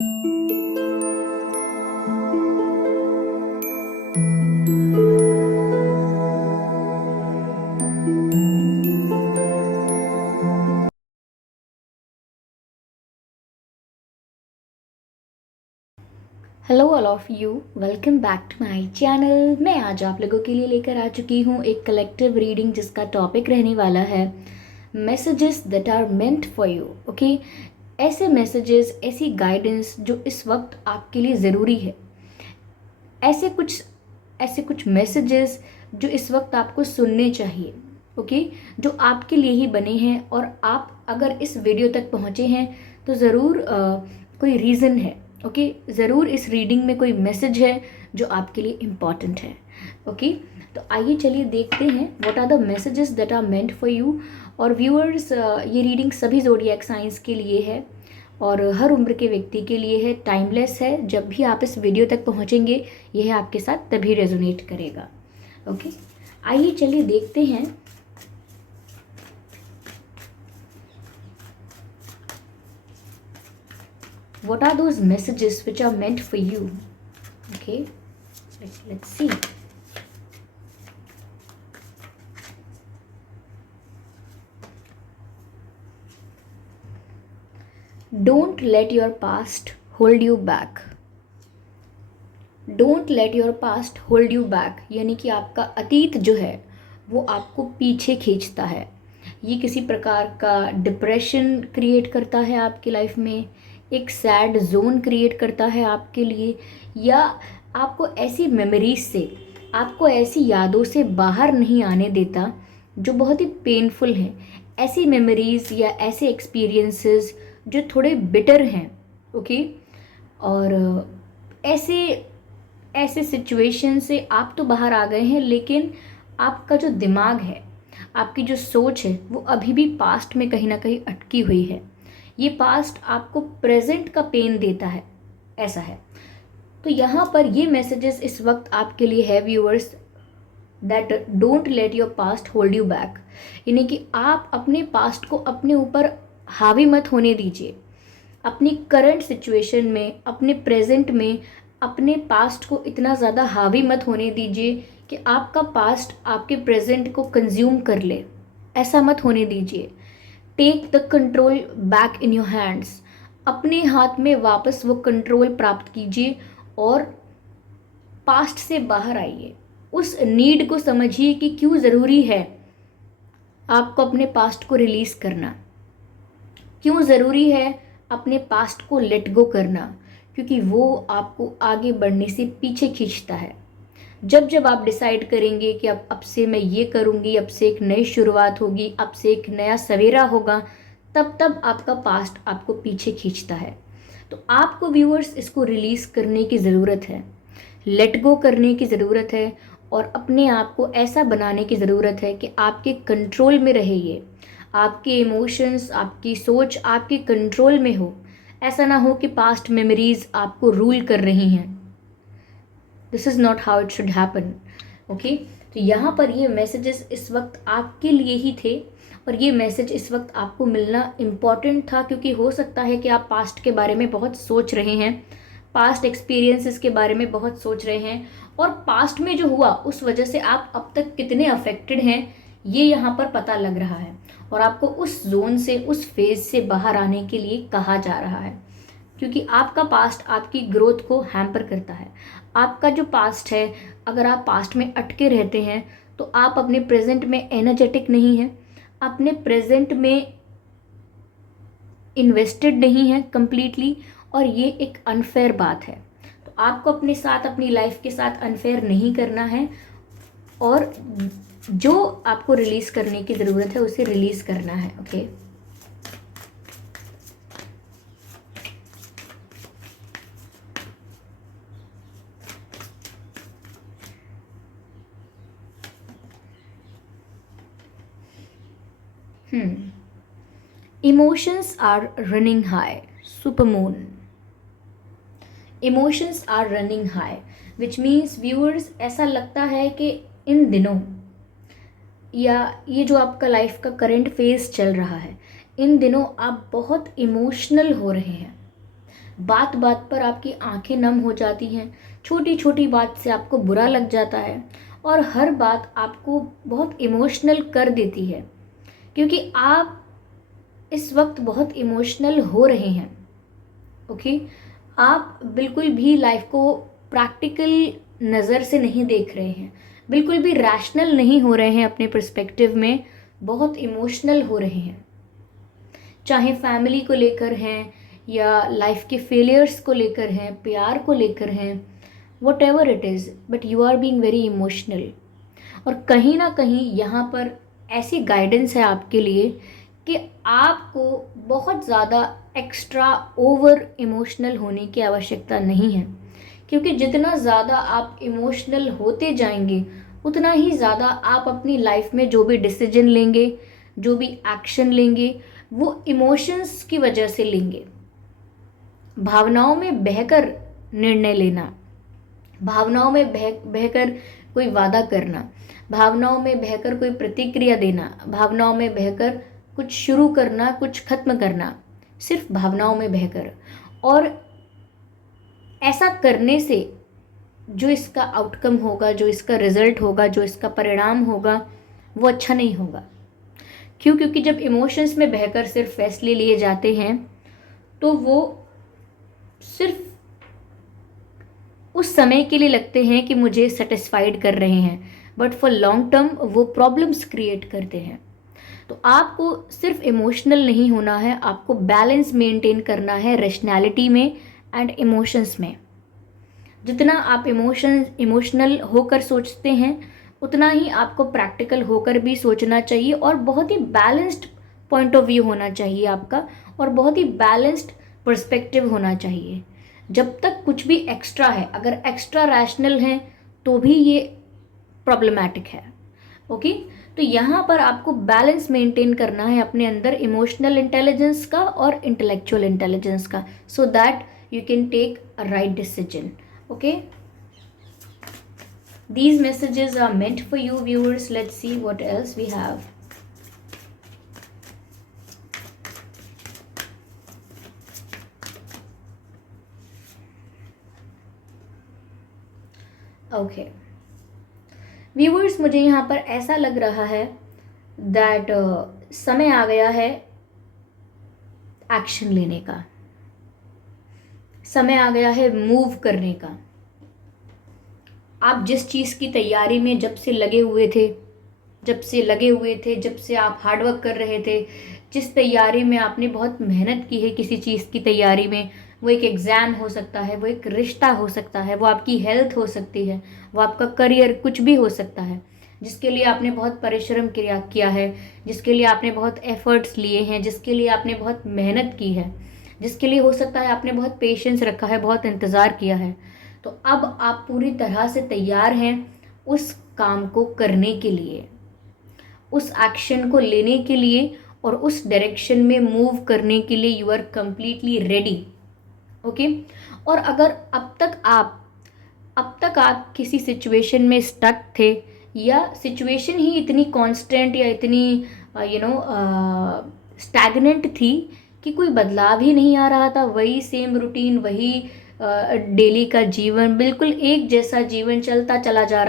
Hello all of you, welcome back to my channel. मैं आज आप लोगों के लिए लेकर आ चुकी हूँ एक कलेक्टिव रीडिंग जिसका टॉपिक रहने वाला है messages that are meant for you. Okay, ऐसे मैसेजेस, ऐसी गाइडेंस जो इस वक्त आपके लिए ज़रूरी है। ऐसे कुछ मैसेजेस जो इस वक्त आपको सुनने चाहिए। ओके, जो आपके लिए ही बने हैं और आप अगर इस वीडियो तक पहुँचे हैं तो ज़रूर कोई रीज़न है। ओके, ज़रूर इस रीडिंग में कोई मैसेज है जो आपके लिए इम्पॉर्टेंट है। ओके, तो आइए चलिए देखते हैं what are the messages that are meant for you. और व्यूअर्स, ये रीडिंग सभी ज़ोडिएक साइंस के लिए है और हर उम्र के व्यक्ति के लिए है, टाइमलेस है। जब भी आप इस वीडियो तक पहुंचेंगे यह आपके साथ तभी रेजोनेट करेगा। ओके, आइए चलिए देखते हैं what are those messages which are meant for you. Okay, let's see. Don't let your past hold you back. Don't let your past hold you back, यानी कि आपका अतीत जो है वो आपको पीछे खींचता है। ये किसी प्रकार का डिप्रेशन क्रिएट करता है आपकी लाइफ में, एक सैड जोन क्रिएट करता है आपके लिए, या आपको ऐसी मेमोरीज से, आपको ऐसी यादों से बाहर नहीं आने देता जो बहुत ही पेनफुल हैं। ऐसी मेमोरीज या ऐसे एक्सपीरियंसेस जो थोड़े बिटर हैं। ओके, और ऐसे ऐसे सिचुएशन से आप तो बाहर आ गए हैं, लेकिन आपका जो दिमाग है, आपकी जो सोच है, वो अभी भी पास्ट में कहीं ना कहीं अटकी हुई है। ये पास्ट आपको प्रेजेंट का पेन देता है, ऐसा है। तो यहाँ पर ये मैसेजेस इस वक्त आपके लिए है viewers, that don't let your past hold you back, यानी कि आप अपने पास्ट को अपने ऊपर हावी मत होने दीजिए। अपनी करंट सिचुएशन में, अपने प्रेजेंट में, अपने पास्ट को इतना ज़्यादा हावी मत होने दीजिए कि आपका पास्ट आपके प्रेजेंट को कंज्यूम कर ले। ऐसा मत होने दीजिए। Take the control back in your hands. अपने हाथ में वापस वो कंट्रोल प्राप्त कीजिए और पास्ट से बाहर आइए। उस नीड को समझिए कि क्यों ज़रूरी है आपको अपने पास्ट को रिलीज़ करना, क्यों ज़रूरी है अपने पास्ट को लेट गो करना, क्योंकि वो आपको आगे बढ़ने से पीछे खींचता है। जब जब आप डिसाइड करेंगे कि अब से मैं ये करूँगी, अब से एक नई शुरुआत होगी, अब से एक नया सवेरा होगा, तब तब आपका पास्ट आपको पीछे खींचता है। तो आपको व्यूअर्स इसको रिलीज़ करने की ज़रूरत है, लेट गो करने की ज़रूरत है और अपने आप को ऐसा बनाने की ज़रूरत है कि आपके कंट्रोल में रहे ये। आपके इमोशंस, आपकी सोच आपके कंट्रोल में हो। ऐसा ना हो कि पास्ट मेमोरीज आपको रूल कर रही हैं। This is not how it should happen. Okay, तो यहाँ पर ये मैसेजेस इस वक्त आपके लिए ही थे और ये मैसेज इस वक्त आपको मिलना इम्पॉर्टेंट था, क्योंकि हो सकता है कि आप पास्ट के बारे में बहुत सोच रहे हैं, पास्ट एक्सपीरियंसेस के बारे में बहुत सोच रहे हैं और पास्ट में जो हुआ उस वजह से आप अब तक कितने अफेक्टेड हैं ये यहाँ पर पता लग रहा है और आपको उस जोन से, उस फेज से बाहर आने के लिए कहा जा रहा है, क्योंकि आपका पास्ट आपकी ग्रोथ को हैम्पर करता है। आपका जो पास्ट है, अगर आप पास्ट में अटके रहते हैं तो आप अपने प्रेजेंट में एनर्जेटिक नहीं हैं, अपने प्रेजेंट में इन्वेस्टेड नहीं है कंप्लीटली, और ये एक अनफेयर बात है। तो आपको अपने साथ, अपनी लाइफ के साथ अनफेयर नहीं करना है और जो आपको रिलीज करने की ज़रूरत है उसे रिलीज करना है। Okay, emotions are running high, supermoon. Emotions are running high, which means viewers, ऐसा लगता है कि इन दिनों, या ये जो आपका लाइफ का करंट फेज चल रहा है, इन दिनों आप बहुत इमोशनल हो रहे हैं, बात बात पर आपकी आंखें नम हो जाती हैं, छोटी छोटी बात से आपको बुरा लग जाता है और हर बात आपको बहुत इमोशनल कर देती है, क्योंकि आप इस वक्त बहुत इमोशनल हो रहे हैं। ओके, आप बिल्कुल भी लाइफ को प्रैक्टिकल नज़र से नहीं देख रहे हैं, बिल्कुल भी रैशनल नहीं हो रहे हैं अपने पर्सपेक्टिव में, बहुत इमोशनल हो रहे हैं। चाहे फैमिली को लेकर हैं या लाइफ के फेलियर्स को लेकर हैं, प्यार को लेकर हैं, whatever it is, but you are being very emotional. और कहीं ना कहीं यहाँ पर ऐसी गाइडेंस है आपके लिए कि आपको बहुत ज़्यादा एक्स्ट्रा ओवर इमोशनल होने की आवश्यकता नहीं है, क्योंकि जितना ज़्यादा आप इमोशनल होते जाएंगे उतना ही ज़्यादा आप अपनी लाइफ में जो भी डिसीजन लेंगे, जो भी एक्शन लेंगे, वो इमोशंस की वजह से लेंगे। भावनाओं में बहकर निर्णय लेना, भावनाओं में बहकर कोई वादा करना, भावनाओं में बहकर कोई प्रतिक्रिया देना, भावनाओं में बहकर कुछ शुरू करना, कुछ खत्म करना, सिर्फ भावनाओं में बहकर। और ऐसा करने से जो इसका आउटकम होगा, जो इसका रिजल्ट होगा, जो इसका परिणाम होगा, वो अच्छा नहीं होगा। क्यों? क्योंकि जब इमोशंस में बहकर सिर्फ फैसले लिए जाते हैं तो वो सिर्फ उस समय के लिए लगते हैं कि मुझे सेटिस्फाइड कर रहे हैं, बट फॉर लॉन्ग टर्म वो प्रॉब्लम्स क्रिएट करते हैं। तो आपको सिर्फ इमोशनल नहीं होना है, आपको बैलेंस मेंटेन करना है रैशनैलिटी में एंड इमोशंस में। जितना आप इमोशनल होकर सोचते हैं उतना ही आपको प्रैक्टिकल होकर भी सोचना चाहिए, और बहुत ही बैलेंस्ड पॉइंट ऑफ व्यू होना चाहिए आपका, और बहुत ही बैलेंस्ड पर्सपेक्टिव होना चाहिए। जब तक कुछ भी एक्स्ट्रा है, अगर एक्स्ट्रा रैशनल है तो भी ये प्रॉब्लमैटिक है। ओके, तो यहाँ पर आपको बैलेंस मेंटेन करना है अपने अंदर इमोशनल इंटेलिजेंस का और इंटेलेक्चुअल इंटेलिजेंस का, so that you can take a right decision. Okay, these messages are meant for you viewers. Let's see what else we have. Okay viewers, मुझे यहाँ पर ऐसा लग रहा है that समय आ गया है एक्शन लेने का, समय आ गया है मूव करने का। आप जिस चीज़ की तैयारी में जब से लगे हुए थे, जब से आप हार्डवर्क कर रहे थे, जिस तैयारी में आपने बहुत मेहनत की है किसी चीज़ की तैयारी में, वो एक एग्ज़ाम हो सकता है, वो एक रिश्ता हो सकता है, वो आपकी हेल्थ हो सकती है, वो आपका करियर, कुछ भी हो सकता है, जिसके लिए आपने बहुत परिश्रम किया है, जिसके लिए आपने बहुत एफर्ट्स लिए हैं, जिसके लिए आपने बहुत मेहनत की है, जिसके लिए हो सकता है आपने बहुत पेशेंस रखा है, बहुत इंतज़ार किया है। तो अब आप पूरी तरह से तैयार हैं उस काम को करने के लिए, उस एक्शन को लेने के लिए, और उस डायरेक्शन में मूव करने के लिए you are completely ready. Okay, और अगर अब तक आप किसी सिचुएशन में स्टक थे, या सिचुएशन ही इतनी कांस्टेंट या इतनी स्टैग्नेंट थी कि कोई बदलाव ही नहीं आ रहा था, वही सेम रूटीन, वही डेली का जीवन, बिल्कुल एक जैसा जीवन चलता चला जा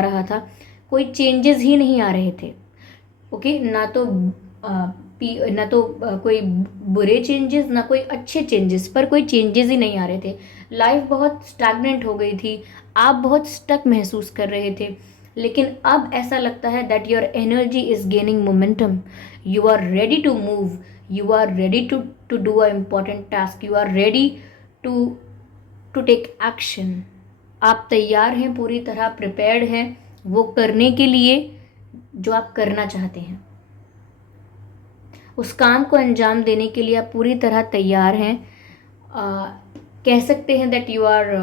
रहा था, कोई चेंजेस ही नहीं आ रहे थे। ओके, ना तो कोई बुरे चेंजेस, ना कोई अच्छे चेंजेस, पर कोई चेंजेस ही नहीं आ रहे थे। लाइफ बहुत स्टैग्नेंट हो गई थी, आप बहुत स्टक महसूस कर रहे थे, लेकिन अब ऐसा लगता है that your energy is gaining momentum, you are ready to move, you are ready to do a important task, you are ready to take action। आप तैयार हैं, पूरी तरह प्रिपेयर्ड हैं वो करने के लिए जो आप करना चाहते हैं, उस काम को अंजाम देने के लिए आप पूरी तरह तैयार हैं। कह सकते हैं that you are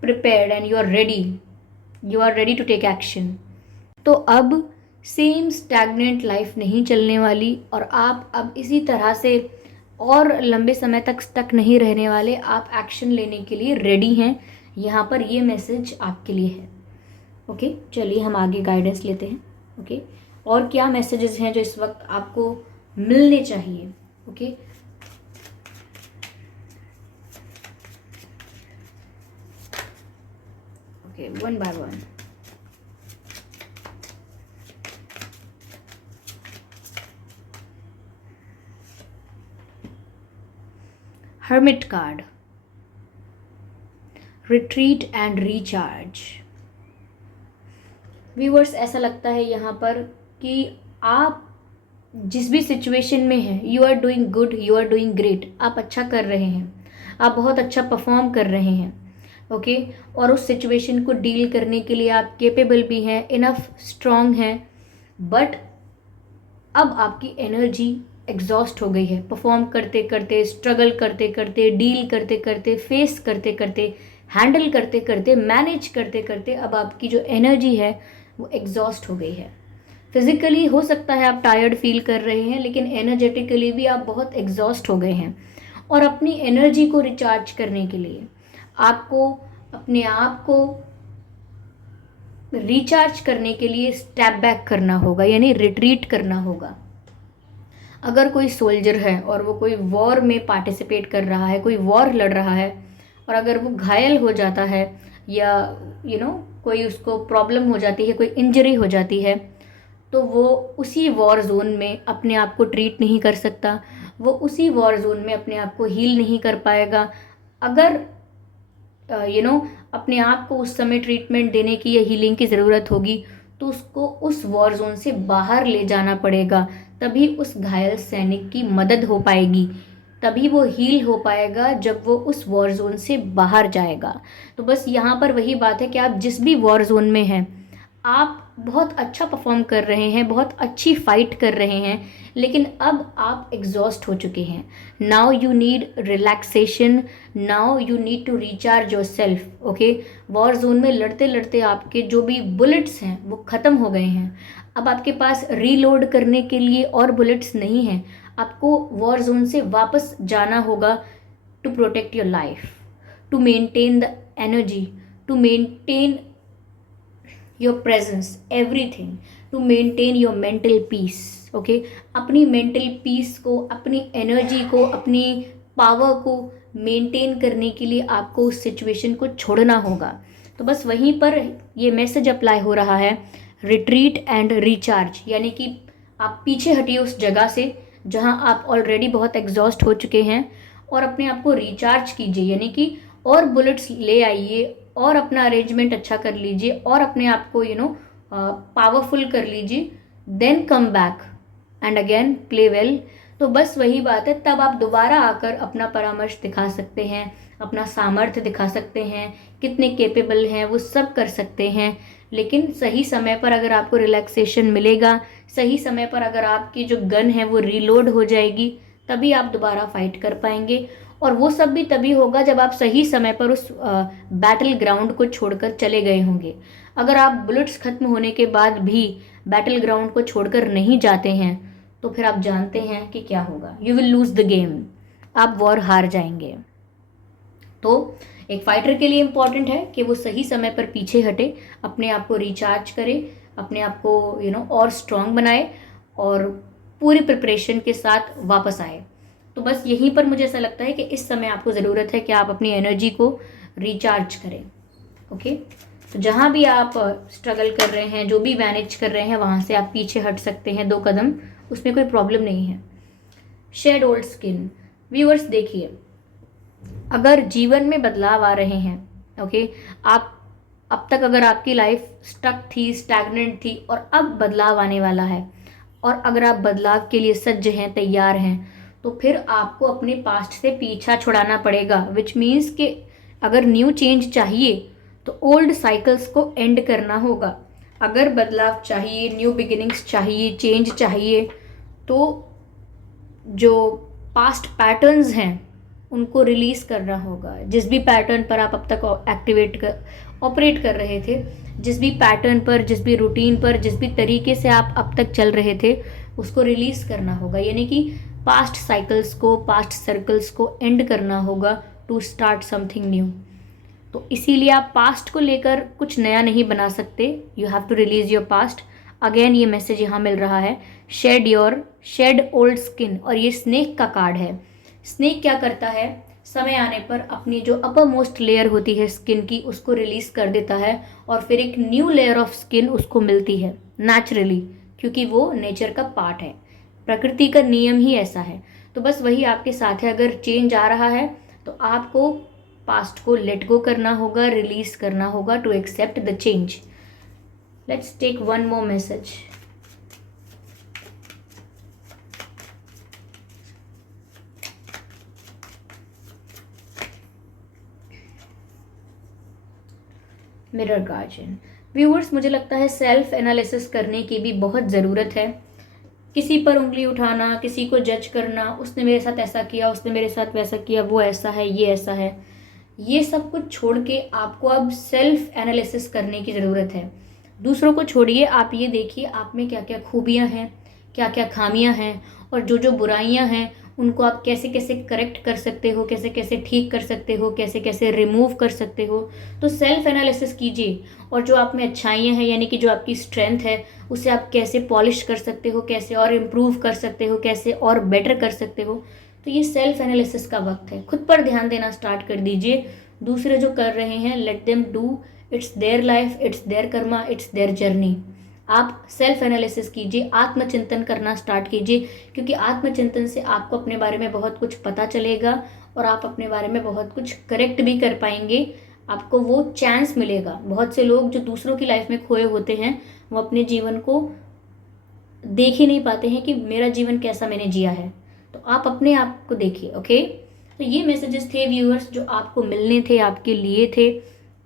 prepared and you are ready to take action. तो अब सेम स्टैग्नेंट लाइफ नहीं चलने वाली, और आप अब इसी तरह से और लंबे समय तक स्टक नहीं रहने वाले, आप एक्शन लेने के लिए रेडी हैं। यहाँ पर ये मैसेज आपके लिए है। ओके, चलिए हम आगे गाइडेंस लेते हैं। ओके, और क्या मैसेजेस हैं जो इस वक्त आपको मिलने चाहिए। Okay, okay, one by one. Hermit card, retreat and recharge. Viewers, ऐसा लगता है यहाँ पर कि आप जिस भी सिचुएशन में हैं, you are doing good, you are doing great, आप अच्छा कर रहे हैं, आप बहुत अच्छा परफॉर्म कर रहे हैं, ओके और उस सिचुएशन को डील करने के लिए आप केपेबल भी हैं, इनफ स्ट्रांग हैं। बट अब आपकी एनर्जी एग्जॉस्ट हो गई है, परफॉर्म करते करते, स्ट्रगल करते करते, डील करते करते, फेस करते करते, हैंडल करते करते, मैनेज करते करते, अब आपकी जो एनर्जी है वो एग्जॉस्ट हो गई है। फिजिकली हो सकता है आप टायर्ड फील कर रहे हैं, लेकिन एनर्जेटिकली भी आप बहुत एग्जॉस्ट हो गए हैं। और अपनी एनर्जी को रिचार्ज करने के लिए आपको अपने आप को रिचार्ज करने के लिए स्टेप बैक करना होगा, यानी रिट्रीट करना होगा। अगर कोई सोल्जर है और वो कोई वॉर में पार्टिसिपेट कर रहा है, कोई वॉर लड़ रहा है, और अगर वो घायल हो जाता है या कोई उसको प्रॉब्लम हो जाती है, कोई इंजरी हो जाती है, तो वो उसी वॉर जोन में अपने आप को ट्रीट नहीं कर सकता, वो उसी वॉर जोन में अपने आप को हील नहीं कर पाएगा। अगर अपने आप को उस समय ट्रीटमेंट देने की या हीलिंग की ज़रूरत होगी, तो उसको उस वॉर जोन से बाहर ले जाना पड़ेगा, तभी उस घायल सैनिक की मदद हो पाएगी, तभी वो हील हो पाएगा जब वो उस वॉर जोन से बाहर जाएगा। तो बस यहाँ पर वही बात है कि आप जिस भी वॉर जोन में हैं, आप बहुत अच्छा परफॉर्म कर रहे हैं, बहुत अच्छी फाइट कर रहे हैं, लेकिन अब आप एग्जॉस्ट हो चुके हैं। Now you need relaxation, now you need to recharge your self, okay. War zone में लड़ते लड़ते आपके जो भी बुलेट्स हैं वो ख़त्म हो गए हैं। अब आपके पास रीलोड करने के लिए और बुलेट्स नहीं हैं। आपको वॉर जोन से वापस जाना होगा to protect your life, to maintain the energy, to maintain your presence, everything, to maintain your mental peace, okay। अपनी mental peace को, अपनी energy को, अपनी power को maintain करने के लिए आपको उस situation को छोड़ना होगा। तो बस वहीं पर ये मैसेज अप्लाई हो रहा है, रिट्रीट एंड रिचार्ज, यानी कि आप पीछे हटिए उस जगह से जहां आप ऑलरेडी बहुत एग्जॉस्ट हो चुके हैं, और अपने आप को रिचार्ज कीजिए, यानी कि और बुलेट्स ले आइए, और अपना अरेंजमेंट अच्छा कर लीजिए, और अपने आप को पावरफुल कर लीजिए, then come back and again play well. तो बस वही बात है, तब आप दोबारा आकर अपना परामर्श दिखा सकते हैं, अपना सामर्थ्य दिखा सकते हैं, कितने केपेबल हैं वो सब कर सकते हैं। लेकिन सही समय पर अगर आपको रिलैक्सेशन मिलेगा, सही समय पर अगर आपकी जो गन है वो रीलोड हो जाएगी, तभी आप दोबारा फाइट कर पाएंगे। और वो सब भी तभी होगा जब आप सही समय पर उस बैटल ग्राउंड को छोड़कर चले गए होंगे। अगर आप बुलेट्स खत्म होने के बाद भी बैटल ग्राउंड को छोड़कर नहीं जाते हैं, तो फिर आप जानते हैं कि क्या होगा, you will lose the game, आप वॉर हार जाएंगे। तो एक फाइटर के लिए इम्पॉर्टेंट है कि वो सही समय पर पीछे हटे, अपने आप को रिचार्ज करे, अपने आप को और स्ट्रांग बनाए, और पूरी प्रिपरेशन के साथ वापस आए। तो बस यहीं पर मुझे ऐसा लगता है कि इस समय आपको ज़रूरत है कि आप अपनी एनर्जी को रिचार्ज करें, ओके। तो जहाँ भी आप स्ट्रगल कर रहे हैं, जो भी मैनेज कर रहे हैं, वहाँ से आप पीछे हट सकते हैं 2 कदम, उसमें कोई प्रॉब्लम नहीं है। Shade old skin. व्यूअर्स देखिए, अगर जीवन में बदलाव आ रहे हैं, ओके, आप अब तक अगर आपकी लाइफ स्टक थी, स्टैग्नेंट थी, और अब बदलाव आने वाला है, और अगर आप बदलाव के लिए सज्ज हैं, तैयार हैं, तो फिर आपको अपने पास्ट से पीछा छुड़ाना पड़ेगा। विच मीन्स कि अगर न्यू चेंज चाहिए तो ओल्ड साइकिल्स को एंड करना होगा। अगर बदलाव चाहिए, न्यू बिगिनिंग्स चाहिए, चेंज चाहिए, तो जो पास्ट पैटर्न्स हैं उनको रिलीज़ करना होगा। जिस भी पैटर्न पर आप अब तक ऑपरेट कर रहे थे, जिस भी पैटर्न पर, जिस भी रूटीन पर, जिस भी तरीके से आप अब तक चल रहे थे, उसको रिलीज़ करना होगा, यानी कि पास्ट साइकिल्स को, पास्ट सर्कल्स को एंड करना होगा टू स्टार्ट समथिंग न्यू। तो इसीलिए आप पास्ट को लेकर कुछ नया नहीं बना सकते, you have to release your past. Again ये मैसेज यहाँ मिल रहा है, शेड ओल्ड स्किन, और ये स्नेक का कार्ड है। स्नेक क्या करता है, समय आने पर अपनी जो अपर मोस्ट लेयर होती है स्किन की उसको रिलीज कर देता है और फिर एक न्यू लेयर ऑफ स्किन उसको मिलती है नेचुरली, क्योंकि वो नेचर का पार्ट है, प्रकृति का नियम ही ऐसा है। तो बस वही आपके साथ है, अगर चेंज आ रहा है तो आपको पास्ट को लेट गो करना होगा, रिलीज करना होगा to accept the change. Let's take one more message. Mirror guardian. Viewers, मुझे लगता है सेल्फ एनालिसिस करने की भी बहुत ज़रूरत है। किसी पर उंगली उठाना, किसी को जज करना, उसने मेरे साथ ऐसा किया, उसने मेरे साथ वैसा किया, वो ऐसा है, ये ऐसा है, ये सब कुछ छोड़ के आपको अब सेल्फ एनालिसिस करने की ज़रूरत है। दूसरों को छोड़िए, आप ये देखिए आप में क्या क्या खूबियाँ हैं, क्या क्या खामियाँ हैं, और जो जो बुराइयाँ हैं उनको आप कैसे कैसे करेक्ट कर सकते हो, कैसे कैसे ठीक कर सकते हो, कैसे कैसे रिमूव कर सकते हो। तो सेल्फ एनालिसिस कीजिए, और जो आप में अच्छाइयाँ हैं यानी कि जो आपकी स्ट्रेंथ है उसे आप कैसे पॉलिश कर सकते हो, कैसे और इम्प्रूव कर सकते हो, कैसे और बेटर कर सकते हो। तो ये सेल्फ एनालिसिस का वक्त है, खुद पर ध्यान देना स्टार्ट कर दीजिए। दूसरे जो कर रहे हैं, let them do, it's their life, it's their karma, it's their journey. आप सेल्फ एनालिसिस कीजिए, आत्मचिंतन करना स्टार्ट कीजिए, क्योंकि आत्मचिंतन से आपको अपने बारे में बहुत कुछ पता चलेगा और आप अपने बारे में बहुत कुछ करेक्ट भी कर पाएंगे। आपको वो चांस मिलेगा। बहुत से लोग जो दूसरों की लाइफ में खोए होते हैं वो अपने जीवन को देख ही नहीं पाते हैं कि मेरा जीवन कैसा मैंने जिया है। तो आप अपने आप को देखिए। ओके, तो ये मैसेजेस थे व्यूअर्स जो आपको मिलने थे, आपके लिए थे।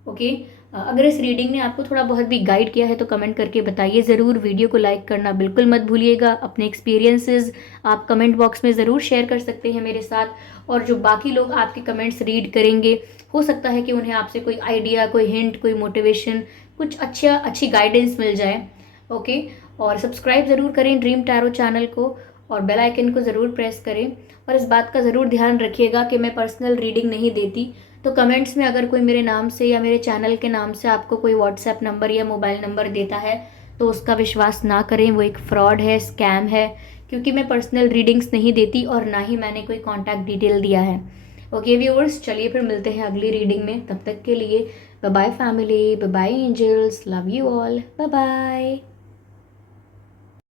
ओके, अगर इस रीडिंग ने आपको थोड़ा बहुत भी गाइड किया है तो कमेंट करके बताइए ज़रूर। वीडियो को लाइक करना बिल्कुल मत भूलिएगा। अपने एक्सपीरियंसेस आप कमेंट बॉक्स में ज़रूर शेयर कर सकते हैं मेरे साथ। और जो बाकी लोग आपके कमेंट्स रीड करेंगे, हो सकता है कि उन्हें आपसे कोई आइडिया, कोई हिंट, कोई मोटिवेशन, कुछ अच्छी गाइडेंस मिल जाए। ओके, और सब्सक्राइब ज़रूर करें ड्रीम टैरो चैनल को, और बेल आइकन को ज़रूर प्रेस करें। और इस बात का ज़रूर ध्यान रखिएगा कि मैं पर्सनल रीडिंग नहीं देती। तो कमेंट्स में अगर कोई मेरे नाम से या मेरे चैनल के नाम से आपको कोई व्हाट्सएप नंबर या मोबाइल नंबर देता है तो उसका विश्वास ना करें, वो एक फ्रॉड है, स्कैम है, क्योंकि मैं पर्सनल रीडिंग्स नहीं देती और ना ही मैंने कोई कॉन्टैक्ट डिटेल दिया है। ओके व्यूअर्स, चलिए फिर मिलते हैं अगली रीडिंग में। तब तक के लिए bye bye family, bye bye angels, love you all, bye bye.